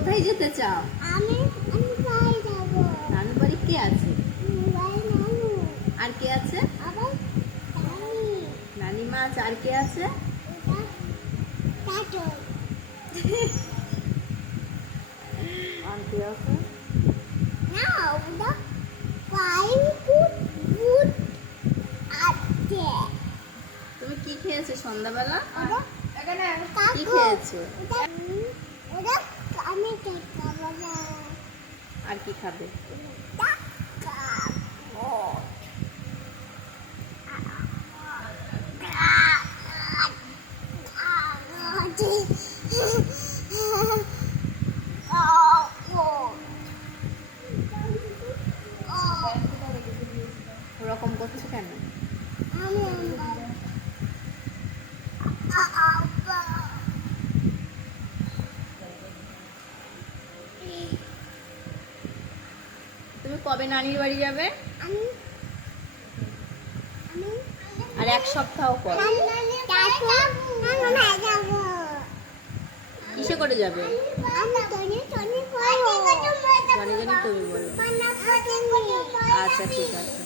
কোথায় যেতে চাও? আমি আমি বাড়ি যাব। নানু বাড়ি কে আছে? নানু। আর কে আছে? আবার নানি। মা আর কে আছে? আন্টি আছে? না ওটা ফাইভ ফুট ফুট আছে। তুমি কি খেয়েছো সন্ধ্যাবেলা? কি খেয়েছো? আর কি খাবে? ওরকম করছ কেন তুমি কবে নানির বাড়ি যাবে? আর এক সপ্তাহ পর। কিসে করে যাবে? আচ্ছা ঠিক আছে।